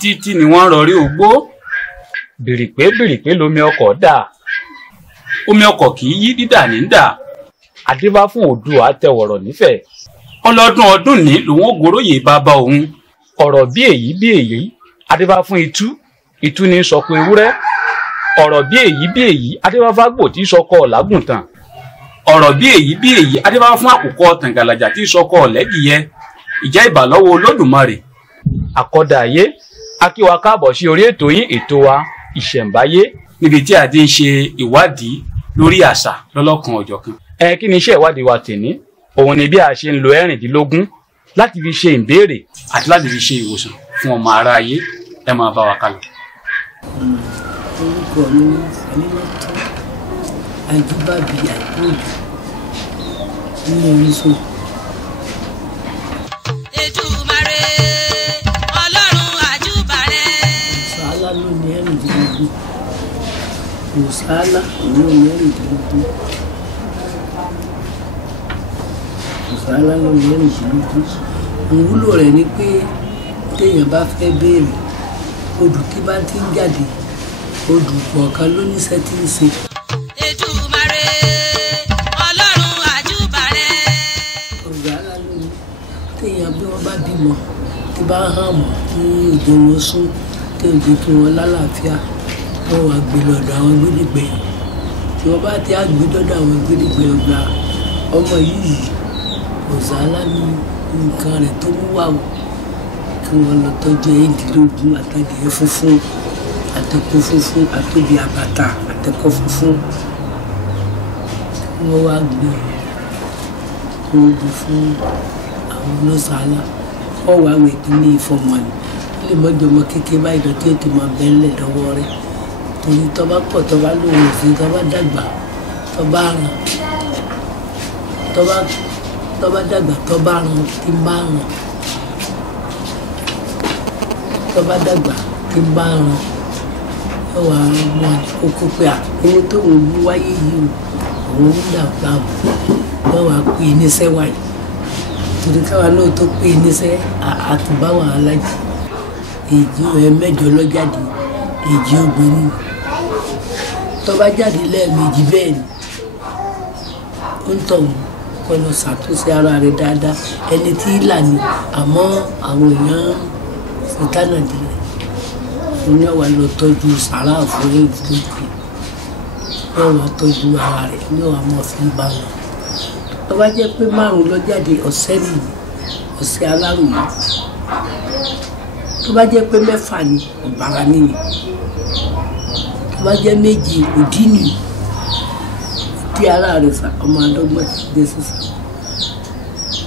títí ni wọ́n rọrí ogbó. Bìrìpé lomi ọkọ̀ dà. Omi ọkọ̀ kì í yí dídà ní dà. Adébá fún Oòduà àtẹwọ̀rọ̀ nífẹ̀ẹ́. Ọlọ́dún ọdún ní lòun ògóróyè bàbá òun. Ọ̀rọ̀ bí èyí Adébá fún itú ní sọkò ewúrẹ́. Ọ̀rọ̀ bí èyí Adébá fágbò tí sọkọ ọ̀làgùntàn. Ọ̀rọ̀ bí èyí Adébá fún àkùkọ tàǹgàlàjà tí sọkọ ọ̀lẹ́dìyẹ. Ìjà ìbàlọ́wọ́ Olódùmarè. Àkọ́dà ayé a kí wa káàbọ̀ sí orí ètò yín ètò wa ìṣẹ̀ǹbáyé níbi tí a ti ń ṣe ìwádìí lórí àṣà lọ́lọ́kan ọ̀jọ̀kan. Kí ni iṣẹ́ ìwádìí wa tèmi? Òun ni bí a ṣe ń lo Erindilogun láti fi ṣe ìbéèrè àti láti fi ṣe ìwòsàn fún ọmọ aráyé. Ẹ máa bá wa kálọ. Orúkọ mi ni Sàlímọ́tò Ajíbábí àìkúrò ní Orísun. Èdùmàrè Ọlọ́run àjùbàrè. Sàálà ló ní Erindilogun. Kò Sàálà ló ní Erindilogun. Kò Sàálà ló ní Erindilogun. Ìwúlò rẹ̀ ni pé téèyàn bá fẹ́ béèrè odù tí bá ti ń jáde odù kọ̀ọ̀kan ló níṣẹ́ tí ń ṣe. Èdùmàrè Ọlọ́run àjùbàrè. Ọ̀gá alálóyún téèyàn bí wọ́n bá bímọ tí bá hàn mọ́ ní ìdòwò sún tí ò jẹ́ kí wọ́n lálàáfíà wọ́n wá gbé lọ́dọ̀ àwọn gbédègbè tí wọ́n bá ti á gbé lọ́dọ̀ àwọn gbédègbè ọgbà ọmọ yìí ọ̀gá alálóyún nǹkan rẹ̀ tó mú wà wò kí wọ́n lọ tọ́jú Erindilogun àtàdìyẹ funfun àtẹ̀kọ́ funfun àtòbí àbàtà àtẹ̀kọ́ funfun wọ́n wá gbé wọ́n gbé fún àwọn ọlọ́sàálà wọ́n wá wẹ̀ kí ní ìfọ̀mọ́ ni wọ́n lè mọ́jọ ọmọ kékeré báyìí lọ tí ó ti máa bẹ́ẹ̀lẹ̀ lọ́wọ́ rẹ̀ torí tó bá pọ̀ tó bá lóun òfin tó bá dàgbà tó bá ràn tó bá dàgbà tó bá ràn tí bá ràn tó bá dàgbà tí bá ràn ẹ wà mọ kókó pé ẹni tó ń mú wáyé yìí òun ń dàgbà wọn wà pé níṣẹ́ wáyé torí káwa náà tó pé níṣẹ́ àtúbá wàhálà jì èjì mẹ́jọ lọ́jáde èjì obìnrin tó bá jáde lẹ́ẹ̀mejì bẹ́ẹ̀ ni ó ń tọ̀hún kọ́ lọ ṣàtúnṣe ara rẹ̀ dáadáa ẹni tí ì là ní àmọ́ àwọn èèyàn ìtànàdì rẹ̀ ní ọ̀wà lọ tọ́jú sàrà fún Erindilogun ní ọ̀wà tọ́jú ara rẹ̀ ní ọ̀wà mọ̀ fi bá wọn. tó bá jẹ́ pé 5 lọ jáde ọ̀sẹ̀ nìyí ọ̀sẹ̀ aláròyé tó bá jẹ́ pé 6 ni ọ̀bàrà nìyí tó bá jẹ́ 2 òdì nìyí tí ara rẹ̀ sà ọmọ àdọ́gbọ́n ti dé sísà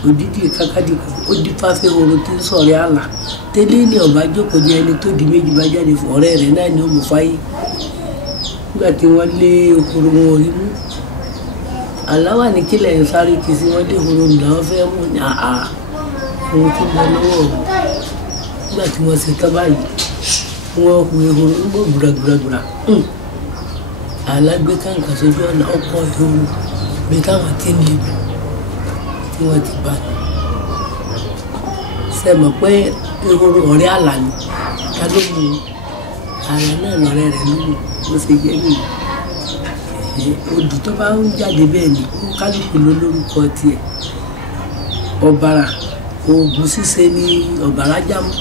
òdìdí kakadì ó di fáfẹ́ oró tí ń sọ̀rọ̀ àlà tẹ́lẹ̀ ní ọ̀bá jókòó ní ẹni tó di méjì bá jáde fún ọ̀rẹ́ rẹ̀ náà ni ó mú fáyé nígbà tí wọ́n lé okòrò wọn orí mú aláwà ní kílẹ̀ ń sáré kì í sí wọ́n lé ehoro nù làwọn fẹ́ mú ní àhà ohun tó lọ lọ́wọ́ ọ̀hún nígbà tí wọ́n ṣe tán báyìí wọ́n hu ehoro ń bọ̀ gbùràgbùràgbùrà alágbé kàǹkà sójú ọ̀nà ọkọ̀ ehoro bí táwọn ti ń lè bù tí wọ́n ti bá ṣe mọ̀ pé ehoro ọ̀rẹ́ àlà ni ká ló mú àlà náà lọ́rẹ́ rẹ̀ nínú bó ṣe jẹ́ nìyí odù tó bá ń jáde bẹ́ẹ̀ ni kálukú ló lórúkọ tiẹ̀ ọ̀bàrà oògùn ṣíṣe ní ọ̀bàrà jámọ́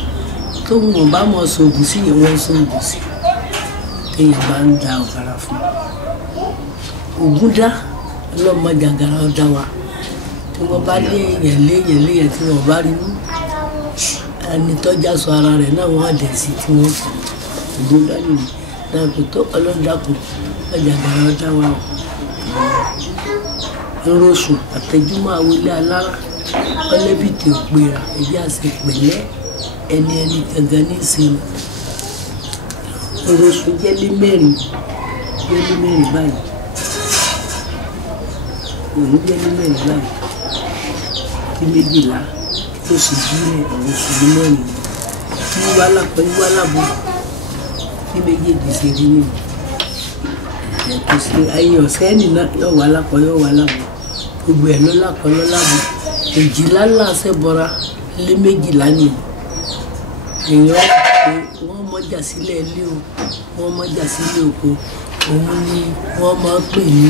tó ń wọ̀n bá mọ̀ sóògùn sí yẹn wọ́n sóògùn sí téèyàn bá ń da ọ̀bàrà fún Ògúndá ọlọ́mọ jàgàrà ọ̀dá wa tí wọ́n bá léèyàn tí wọ́n bá rí mú ẹni tọ́já sọ ara rẹ̀ náà wọ́n á dẹ̀ sí tí wọ́n fún Ògúndá nìyí náà kò tó ọlọ́dàkùn ọjàgàrà ọ̀dá wa ìrosùn àtẹjúmọ́ àwílé alára ọlẹ́bìtì òpèrà ẹ̀bí àṣẹ pẹ̀lẹ́ ẹni gangan ní ìsinmi ìrosùn jẹ́lé mẹ́rin báyìí òun jẹ́lé mẹ́rin báyìí tí 12 tó sì jílẹ̀ ìrosùn ní mẹ́rin tí wíwá lápọ̀ wíwá lábọ̀ tí méjèèjì ṣe rí nìyí kò sí ayé ọ̀sẹ́ nìyí yóò wá lápọ̀ yóò wá lábọ̀ gbogbo ẹ̀ ló lápọ̀ ló lábọ̀ 12 láṣẹ bọ́ra lé 12 nìyí èèyàn pé wọ́n mọ́jà sílẹ̀ ilé o wọ́n mọ́jà sílẹ̀ oko òun ni wọ́n máa ń pè ní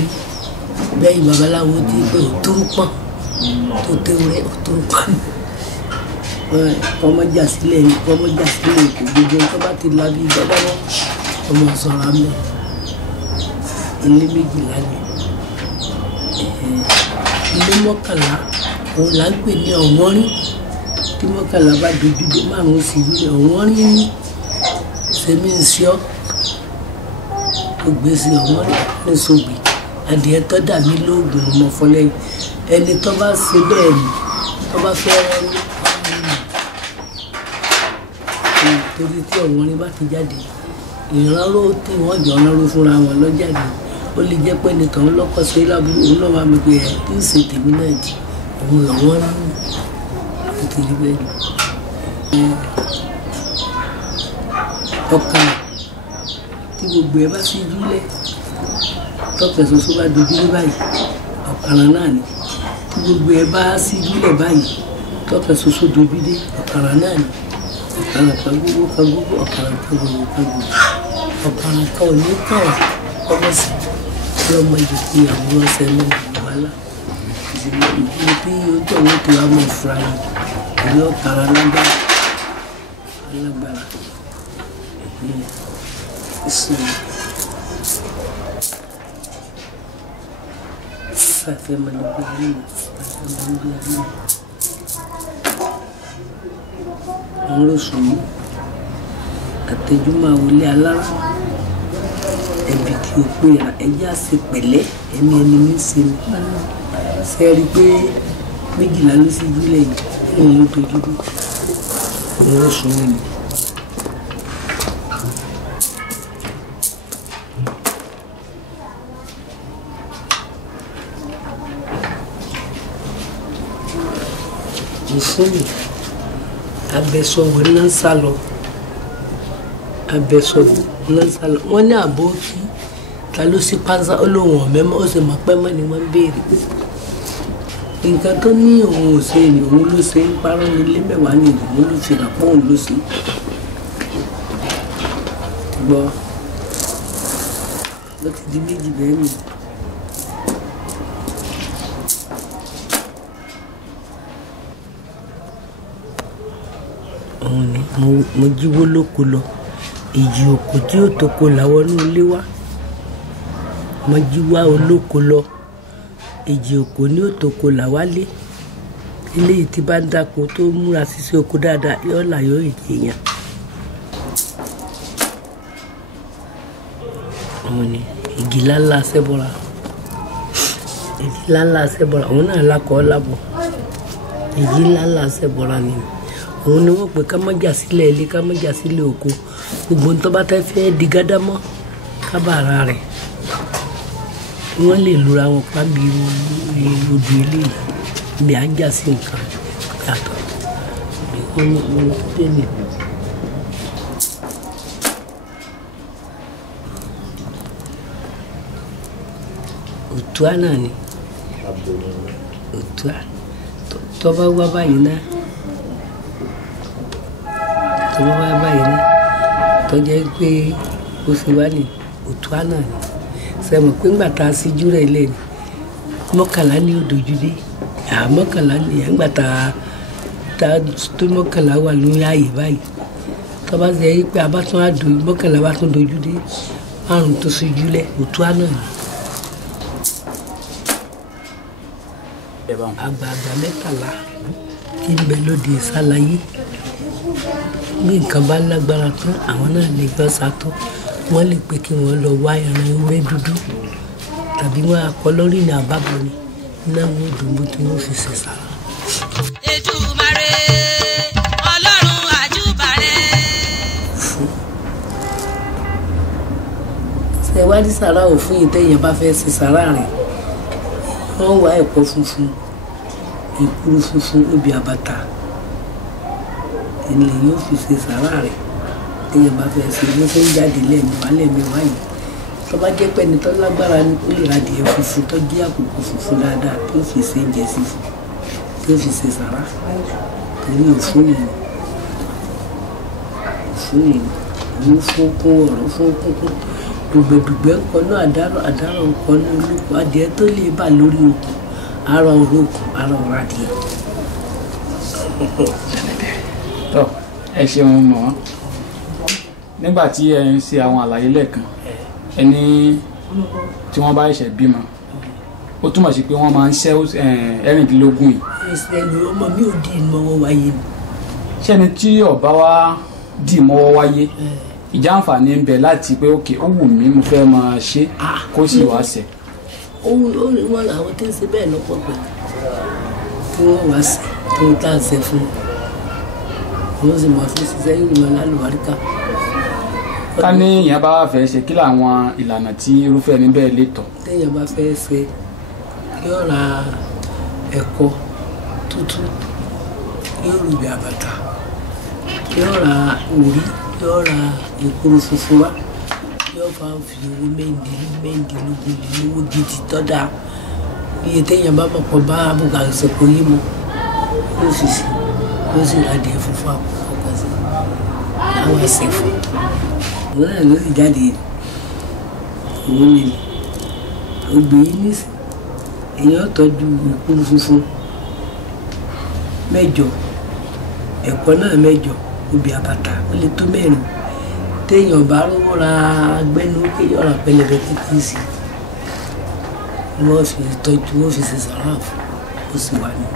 bẹ́ẹ̀ babaláwo ti pé òtúrúpọ̀n tó tẹ́wọ́rẹ́ òtúrúpọ̀n wọ́n mọ́jà sílẹ̀ oko gbogbo tó bá ti lábí gbọ́dọ̀ ọmọ sọ̀rọ̀ àmì ilé méjìlá ni ilé mọ́kànlá òun là ń pè ní ọ̀wọ́nrín tí mọ́kànlá bá dojú dé márùn-ún sí ilé ọ̀wọ́nrín ní sẹ́míǹsíọ́ ògbésí ọ̀wọ́nrín ní sọ́gbì adìẹ tó dàbí lóògùn ọmọ fọlẹ́yìn ẹni tó bá ṣe bẹ́ẹ̀ ni tó bá fẹ́ rẹ́rú torí tí ọ̀wọ́nrín bá ti jáde ìrànlọ́ tí wọ́n jọ ọ̀nàró fúnra wọn lọ́jáde ó lè jẹ́ pé nìkan lọ́kọ̀ sí lábúrò òun náà wà mí pé ẹ̀ ń ṣe tèmi náà jì òun lọ́wọ́ nínú nítorí bẹ́ẹ̀ ni ọkàn tí gbogbo ẹ bá sí júlẹ̀ tọ́pẹ̀ ṣoṣo bá dojú ní báyìí ọ̀kàrà náà ni tí gbogbo ẹ bá sí júlẹ̀ báyìí tọ́pẹ̀ ṣoṣo dojú dé ọ̀kàrà náà ni ọ̀kàrà kan gbogbo ọ̀kàrà kan gbogbo ọ̀kàrà kan ò ní kàn ọmọ sí tí ọmọ ìdìbò ìyàwó ọ̀sẹ̀ náà wàhálà ìdìbò tí ojú ọ̀wọ́ tó wà mọ̀ fúra yìí ìlú ọ̀kàrà alágbára ìsìn fàfẹ́ mọ̀lẹ́bí ayé àwọn lóṣùn yìí àtẹjúmọ́ àwọlé alára ẹbí tí ó pé ẹjẹ́ àṣẹ pẹ̀lẹ́ ẹni ní ṣe ni ṣe rí i pé méjìlá ló sì júlẹ̀ yìí òun ló dojú dé òun lóṣùn yìí. ìsúnmi abẹ́sọ̀wọ̀ náà ń sá lọ abẹ́sọ̀wọ̀ náà ń sá lọ wọ́n ní àbó kí ta ló sí pánṣá ó lóun ọ̀mẹ́mọ́ ó sì mọ̀ pẹ́ mọ́ ni wọ́n ń béèrè nǹkan tó ní òun ò ṣe ni òun ló ṣe ń parọ́ ní ilé mẹ́wàá ni òun ló fi ràpọ̀ òun ló ṣe gbọ́ ló ti di méjì bẹ́ẹ̀ ni. òun ni mo jíwó lóko lọ èjì òkò tí ó toko làwọn ní ilé wá mo jíwá olóko lọ èjì òkò ní ó toko làwálé eléyìí tí bá ń dáko tó múra ṣiṣẹ́ oko dáadáa yóò là yóò èjì èèyàn. òun ni igi lálá sẹ́bọ̀ra òun náà lákọ̀ọ́ lábọ̀ igi lálá sẹ́bọ̀ra ni òun ni wọ́n pè ká má jà sílẹ̀ ilé ká má jà sílẹ̀ oko gbogbo nítorí bá tẹ́ fẹ́ di gádámọ́ kábàárà rẹ̀ wọ́n lè lura wọn pa bí odò eléyìí bí à ń jà sí nǹkan yàtọ̀ bí wọ́n ní ohun tó dé nì. òtúà náà ni òtúà tó bá wá báyìí náà. tó wá báyìí náà tó jẹ́ pé ó sì wá ní òtúà náà ni sẹ́mu pé ńgbà tá a síjú rẹ̀ lé ní mọ́kànlá ní òdòjúdé mọ́kànlá ní ẹ̀ńgbà tá a tó mọ́kànlá wà lórí ààyè báyìí tó bá ṣe pé a bá tún àdó mọ́kànlá bá tún dojúdé márùn tó síjú lẹ̀ òtúà náà ni. àgbààgbà mẹ́tàlá tí ń bẹ lóde ìsàlàyé bí nǹkan bá lágbára tán àwọn náà lè gbọ́ sátọ́ wọ́n lè pé kí wọ́n lọ wá ẹran ewúrẹ́ dúdú tàbí wọ́n akọ lórí ní àbábọ̀ ni náà wọ́n dùnbó tí wọ́n fi ṣe sára. Èdùmàrè Ọlọ́run àjúbà rẹ̀. ṣe wádìí sàrà òfin ìtẹ̀yìn bá fẹ́ ṣe sàrà rẹ̀ wọ́n wá ẹ̀kọ́ funfun ìkúrú funfun níbi àbàtà ilé yóò fi ṣe sàrà rẹ̀ téèyàn bá fẹ́ ṣe ló ṣe ń jáde lẹ́ẹ̀mẹ́wàá yìí tó bá jẹ́ pé ẹni tó lágbára ni ó lè ra adìẹ funfun tó jẹ́ àkókò funfun dáadáa tó fi ṣe jẹ sí fún tó fi ṣe sàrà torí òfin yìí fún yìí ìlú fún kún ọ̀rọ̀ fún kúnkún dùgbẹ̀dùgbẹ̀ ń kọ́ náà àdárọ̀ ń kọ́ ní olóko adìẹ tó lè bà lórí okùn ara olóko ara ọ̀rọ̀ adìẹ. tọ́ ẹ ṣeun mọ́ nígbà tí ẹ ń ṣe àwọn àlàyé lẹ́ẹ̀kan ẹni tí wọ́n bá ṣẹ̀ bímọ ó túmọ̀ sí pé wọ́n máa ń ṣẹ́ ẹ̀rìndínlógún yìí. ẹnu ọmọ mi ò di ìmọ̀wọ́ wáyé ni. ṣẹ́ni tí ọba wa dì mọ́wọ́ wáyé ìjà àǹfààní ń bẹ láti pé òkè ó wù mí mo fẹ́ máa ṣe kó sì wá ṣẹ. ó rí wọn làwọn tí ń ṣe bẹ́ẹ̀ lọ́pọ̀ pẹ̀ kí wọ́n wá sí tó ń tà ṣe fún wọn sì máa fi ṣiṣẹ́ yóò máa lálùbáríkà. ká ní ìyẹn bá wà fẹ́ ṣe kí làwọn ìlànà tí irúfẹ́ ẹni bẹ́ẹ̀ lè tọ̀. téèyàn bá fẹ́ ṣe yóò ra ẹ̀kọ tútù yóò rúbi àbàtà yóò ra òrí yóò ra èkuru funfun wá yóò fa fi owó mẹ́ndínlógún lówó gidi tọ́da iye téèyàn bá mọ̀ pọ̀ bá àbùkà ìṣẹ̀kọ̀ yìí mọ́ yóò fi sí yóò sì ra adìẹ funfun àkọ́kọ́ sí àwọn ẹ̀sẹ̀ fún òun náà ló sì jáde òun nìyí obìnrin nísì èèyàn tọ́jú èkuru funfun 8 ẹ̀kọ́ náà 8 obì àbàtà ó lè tó 4 téèyàn bá rówó ra agbẹ́nu kéèyàn ra pẹlẹbẹ títí sí wọ́n fi tọ́jú wọ́n fi ṣe sàrà fún ó sì wà ní.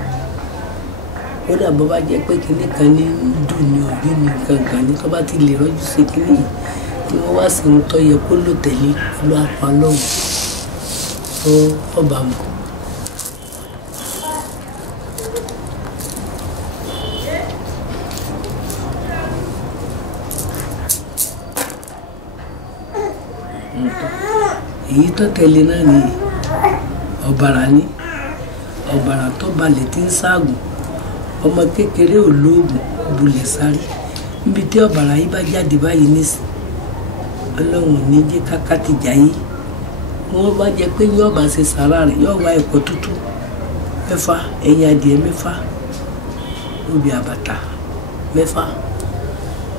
kódà bó bá jẹ́ pé kinní kan ní dùn ní òbí ní kankan ní tó bá ti lè rọ́jú sí kinní yìí tí wọ́n wá sí ohun tó yẹ kó lò tẹ̀lé ló apá lọ́wọ́ fún ọba mọ́. èyí tó tẹ̀lé náà ni ọ̀bàrà tó balẹ̀ tí ń ságùn ọmọ kékeré olóògùn bulẹ̀ sáré níbi tí ọ̀bàrà yìí bá jáde báyìí nísìn ọlọ́run ní jẹ́ káká ti jáyé wọ́n bá jẹ́ pé yóò bá ṣe sàrà rẹ̀ yóò wá ẹ̀kọ́ tútù 6 ẹ̀yìn adìẹ 6 obì àbàtà 6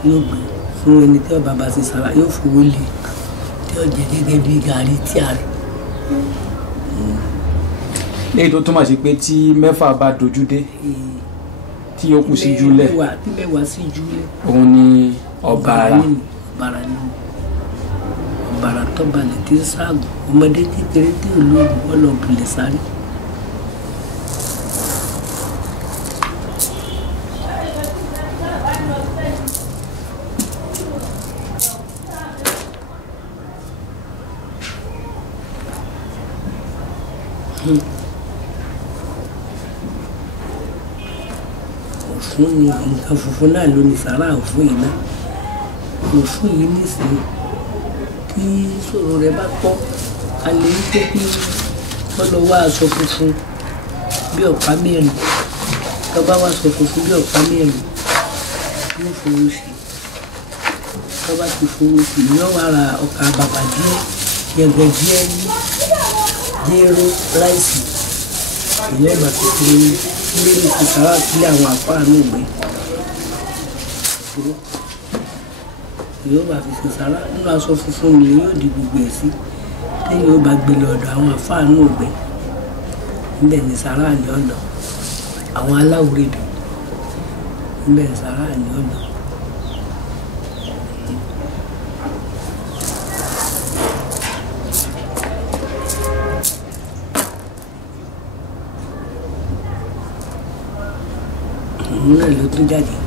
yóò gbé fún ẹni tí ọba bá ṣe sàrà yóò fowó lé tí ó jẹ gẹ́gẹ́ bí gàrí tí a rẹ̀. léyìí tó túmọ̀ sí pé tí 6 bá dojú dé tí yóò kù sí júlẹ̀ tí 10 sí júlẹ̀ òun ni ọ̀bàrà ọ̀bàrà tó balẹ̀ tí ń ságùn ọmọdé kékeré tí olóògùn wọn lọ bulẹ̀ sáré. òfun ni nǹkan funfun náà ló ní sàrà òfun yìí náà òfun yìí nísìnyí tí ìṣòro rẹ bá pọ̀ a lè ní pé kí wọ́n lọ wá aṣọ funfun bí ọ̀pá 4 tó bá wá aṣọ funfun bí ọ̀pá 4 yóò fowó sí tó bá ti fowó sí yóò wá ra ọkà bàbà díẹ̀ yẹ̀gẹ̀ díẹ̀ jéró ráìsì ìyẹn ìgbà tó ti rí lórí ti sàrà sílé àwọn àpáànù ìgbẹ́ yóò bá fi ṣe sàrà nínú aṣọ funfun ni yóò di gbogbo ẹ̀ sí lẹ́yìn yóò bá gbé lọ ọ̀dọ̀ àwọn àpáànù ìgbẹ́ níbẹ̀ ni sàrà ní ọ̀nà àwọn aláwùrẹ́bì níbẹ̀ ni sàrà ní ọ̀nà. òun náà ló tún jáde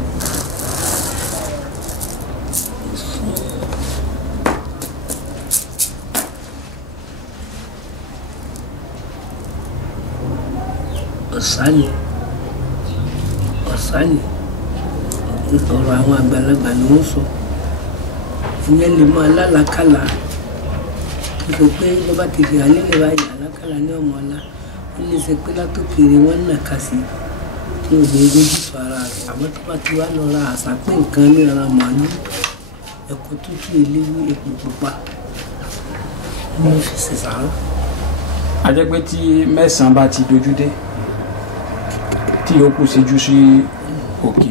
ọ̀sánì ọ̀rọ̀ àwọn àgbàlagbà ni wọ́n sọ ìyẹn lè mọ alálàkàlà tó pé bó bá ti fi alẹ́ lè báyìí alákàlà ní ọmọ ọlá ó lè ṣe pé látòkèrè wọn nà ká sí tí ò lè rójú tó ara rẹ̀ àmọ́ tó bá ti wá lọ ra àṣà pé nǹkan ní ara màálù ẹ̀kọ́ tútù eléwé epo pupa ní wọ́n fi ṣe sàárà. a jẹ́ pé tí 9 bá ti dojú dé tí yòókù síjú sí òkè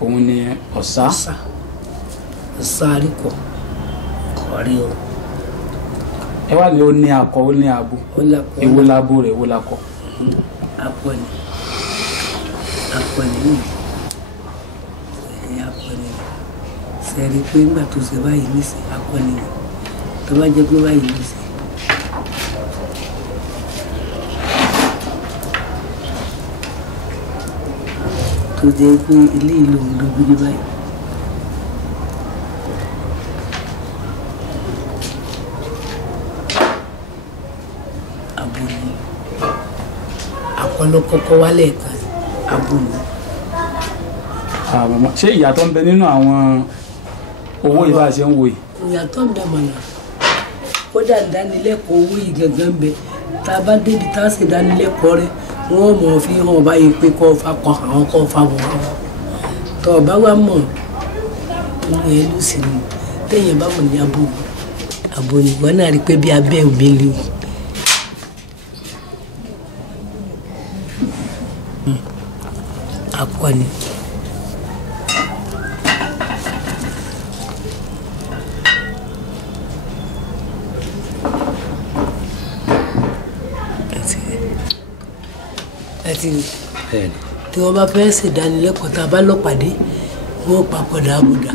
òun ni ọ̀sá sáré kọrí o. ẹ wá ní ó ní akọ ó ní abo èwo labo rẹ̀ èwo lakọ. akọ ni nìyí akọ ni sẹ́rí pé nígbà tó ṣe báyìí nísìn akọ ni tó bá jẹ́ pé báyìí nísìn. tó jẹ́ pé ilé ìlú òun ló gbé báyìí. abo ni akọlọ kọ́kọ́ wálẹ̀ kan abo ni. Màmá ṣé ìyàtọ̀ ń bẹ nínú àwọn owó ìbá ṣe ń wò yìí. ìyàtọ̀ ń bẹ mọ̀nà kódà ìdánilẹ́kọ̀ọ́ owó yìí gangan bẹ tá a bá débi tá a ṣe ìdánilẹ́kọ̀ọ́ rẹ wọ́n mọ̀ fi hàn báyìí pé kọ́ fa kọ́ àwọn kọ́ fa wọ̀ àwọn tọ́ ọ bá wà mọ̀ nínú ẹ ló sì ní téèyàn bá mọ̀ ní abo ni wọ́n náà rí pé bí abẹ́ òbí lè akọni. tí wọ́n bá fẹ́ ṣèdánilẹ́kọ̀ọ́ tá a bá lọ́pàdé wọ́n papọ̀dà àbùdá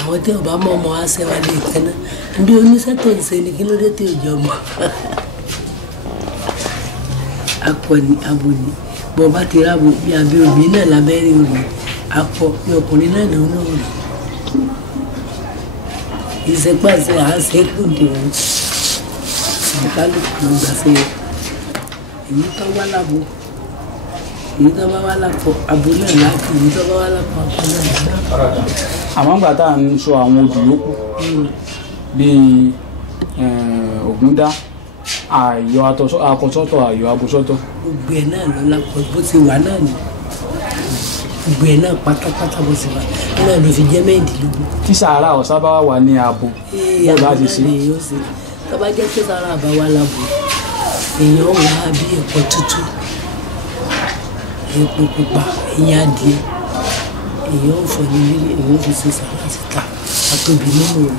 àwọn tí wọ́n bá mọ̀ ọmọ àṣẹ wa lè kẹ́ná bí oníṣẹ́ tó ń ṣe ni kí ló dé tí ò jọ mọ́ akọni abo ni bọ́ bá ti rábo bí abẹ́ obìnrin náà lábẹ́rẹ́ òní akọ bí ọkùnrin náà lòun náà rí ìṣèpàṣẹ àṣekù dìrò ìkálùkù ló gbà sí èyí tó wá lábo èyí tó bá wá lápò abo náà láti èyí tó bá wá lápò abo náà. àmọ́ ńgbà tá à ń sọ àwọn odò yòókù bíi ògúndá àyọ akọsọ́tọ̀ àyọ abosọ́tọ̀. gbogbo ẹ̀ náà lọ lápò bó ti wà náà ni gbogbo ẹ̀ náà pátápátá bó ti wà náà ló fi jẹ́ mẹ́ẹ̀ẹ́dínlógún. tí sàárà ọ̀sá bá wà ní abo bó láti ṣe. tó bá jẹ́ pé sàárà bá wà lábo èèyàn wà bí ẹ̀kọ́ tútù epo pupa ẹ̀yìn adìẹ èèyàn ò fọ ní ilé èèyàn fi ṣe sàrà síta àtòbí nínú rẹ̀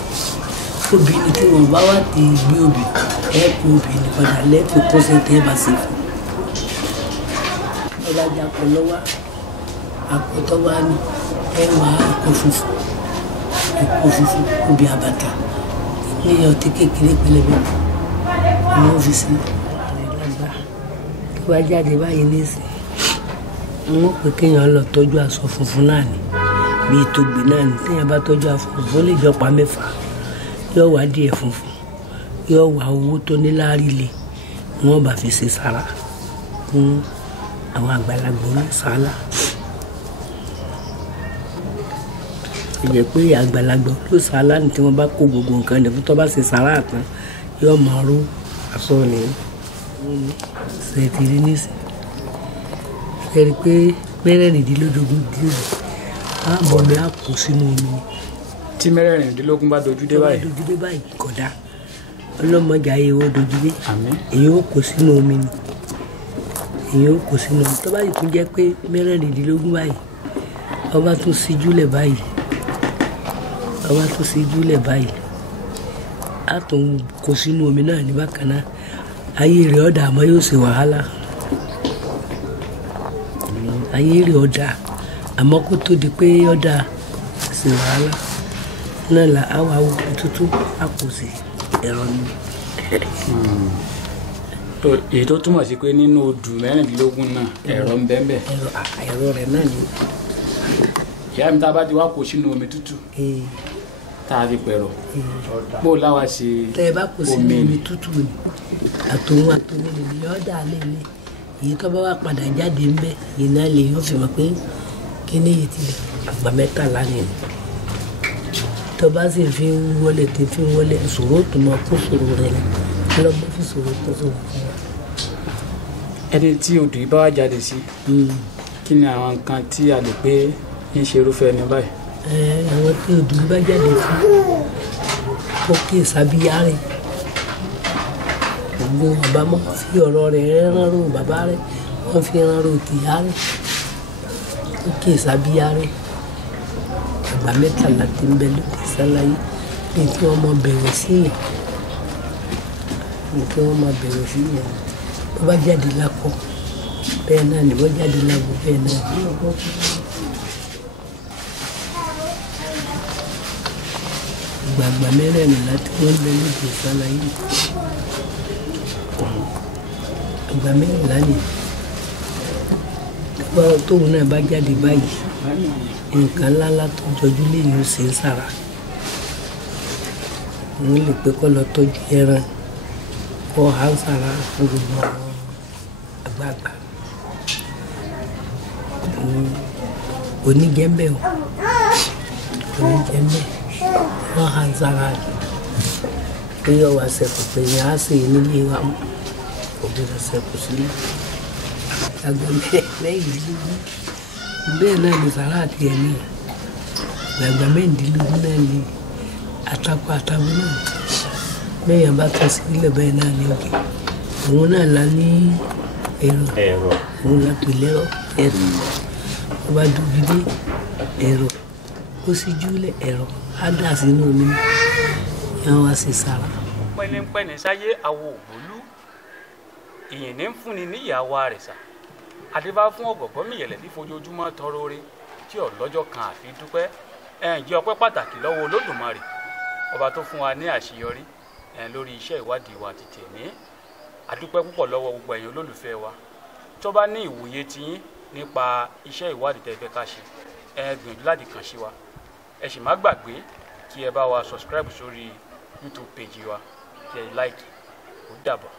obìnrin tí wọ́n bá wà tí gbé obì ẹ̀kọ́ obìnrin padà lẹ́ẹ̀fẹ̀ kọ́sẹ̀ tẹ́ bá ṣe fún ọba jà pọ̀ lọ́wọ́ àpótọ́ wa ní ẹwà ẹ̀kọ́ funfun obì àbàtà ìpínyà ọtí kékeré pẹlẹbẹ ní ọ́fíìsì lágbá tó bá jáde báyìí nísìn wọ́n pè kéèyàn lọ tọ́jú aṣọ funfun náà ni bíi tògbè náà ni téèyàn bá tọ́jú aṣọ funfun ó lè jọ pa mẹ́fà yóò wá díẹ̀ funfun yóò wá owó tó ní láárí le wọ́n bá fi ṣe sára fún àwọn àgbàlagbà ní sálà ó jẹ́ pé àgbàlagbà ló sálà ní tí wọ́n bá kó gbogbo nǹkan lẹ̀ fún tó bá ṣe sára tán yóò máa ró aṣọ ni ṣe ti rí nísìn ṣe rí pé mẹ́rẹ̀ẹ́rìndínlógún díẹ̀ á bọ̀ ní àpò sínú omi ni. tí mẹ́rẹ̀ẹ́rìndínlógún bá dojú dé báyìí. dojú dé báyìí kódà ọlọ́mọdé ayé wo dojú dé èyí ó kó sínú omi ni èyí ó kó sínú omi tó báyìí tún jẹ́ pé mẹ́rẹ̀ẹ́rìndínlógún báyìí ọba tún síjúlẹ̀ báyìí á tún kó sínú omi náà ní bákan náà ayé rẹ̀ ọ̀dà àmọ́ yóò ṣe wàhálà ayé rẹ̀ ọ̀dà àmọ́ kó tó di pé ọ̀dà ṣe wàhálà náà là á wà wò tútù àpòsí ẹ̀rọ ni. èyí tó túmọ̀ sí pé nínú odù mẹ́rìndínlógún náà ẹ̀rọ ń bẹ́ẹ̀ bẹ́ẹ̀. ẹ̀rọ rẹ̀ náà ni. ìyá mi tá a bá ti wá kó sínú omi tútù tá a fi pẹ̀rọ bó láwa ṣe omi. tẹ́ ẹ bá kó sínú omi tútù ni àtòun ni ọ̀dà alẹ́ ni èyí tó bá wà padà jáde ń bẹ́ yìí náà lè yóò fi mọ̀ pé kíní yìí ti àgbà mẹ́tàlá ni tó bá sì fi ń wọlé tí fi ń wọlé ìṣòro tó máa kó ṣòro rẹ ni lọ́mọ fi ṣòro tó ṣòro fún wa. ẹni tí odò yìí bá wá jáde sí kí ni àwọn nǹkan tí a lè pé ń ṣe irúfẹ́ ẹni báyìí. àwọn tí odò yìí bá jáde sí ó kí ìsàbíyá rẹ̀ gbogbo àbámọ́ fi ọ̀rọ̀ rẹ̀ ránró bàbá rẹ̀ wọ́n fi ránró tìyá rẹ̀ ó kí ìsàbíyá rẹ̀ àgbààgbà mẹ́tàlá tí ń bẹ lóde sáláyé ní kí wọ́n máa bẹ̀rẹ̀ sí yẹn ní kí wọ́n máa bẹ̀rẹ̀ sí yẹn bó bá jáde lákọ bẹ́ẹ̀ náà ni bó jáde lágbo bẹ́ẹ̀ náà ni. Àgbààgbà mẹ́rẹ̀ẹ̀rìnlá tí wọ́n ń bẹ lóde sáláyé àgbà mẹ́rìnlá ni tóun náà bá jáde báyìí nǹkan ńláńlá tó jọjú léyìn ó ṣe ń sára wọ́n lè pé kó lọ tọ́jú ẹran kó há ń sára fún gbogbo àwọn àgbààgbà oníjẹ́mbẹ́ o oníjẹ́mbẹ́ wọ́n há ń sára pé ọwọ́ àṣẹkù pé yẹn á sì nílé wa mọ́ òbí lọ ṣẹkù sílẹ̀ àgbà mẹ́rìndínlógún bẹ́ẹ̀ náà ni sàrà àti ẹ̀mí àgbà mẹ́rìndínlógún náà ni àtakò àtàwọn náà bẹ́ẹ̀ bá tọ́ sí ilẹ̀ bẹ́ẹ̀ náà ni òkè òun náà la ní ẹ̀rọ òun la pè lẹ́rọ ẹ̀rọ wọ́n bá dùbí dé ẹ̀rọ ó sì júlẹ̀ ẹ̀rọ á dà sínú omi yẹn wá sí sàrà. pẹ́ẹ́nipẹ́ẹ́ni sáyé àwọ̀ ògbólú ìyìn ní ń fúnni níyàwó àrẹ̀sà adébá fún ọ̀gọ̀gọ́ mìyẹ̀lẹ̀ fífojoojúmọ́ tọrọ oore tí ọlọ́jọ́ kan àfi dúpẹ́ jẹ́ ọpẹ́ pàtàkì lọ́wọ́ olódùmarè ọba tó fún wa ní àṣeyọrí lórí iṣẹ́ ìwádìí wa ti tèmi adúpẹ́ púpọ̀ lọ́wọ́ gbogbo ẹ̀yin olólùfẹ́ wa tó bá ní ìwòye tiyín nípa iṣẹ́ ìwádìí tẹ́ fẹ́ ká ṣe gbìyànjú láti kàn sí wa ẹ sì má gbàgbé kí ẹ bá wa subscribe sórí YouTube page wa kí ẹ like ó dàbọ̀.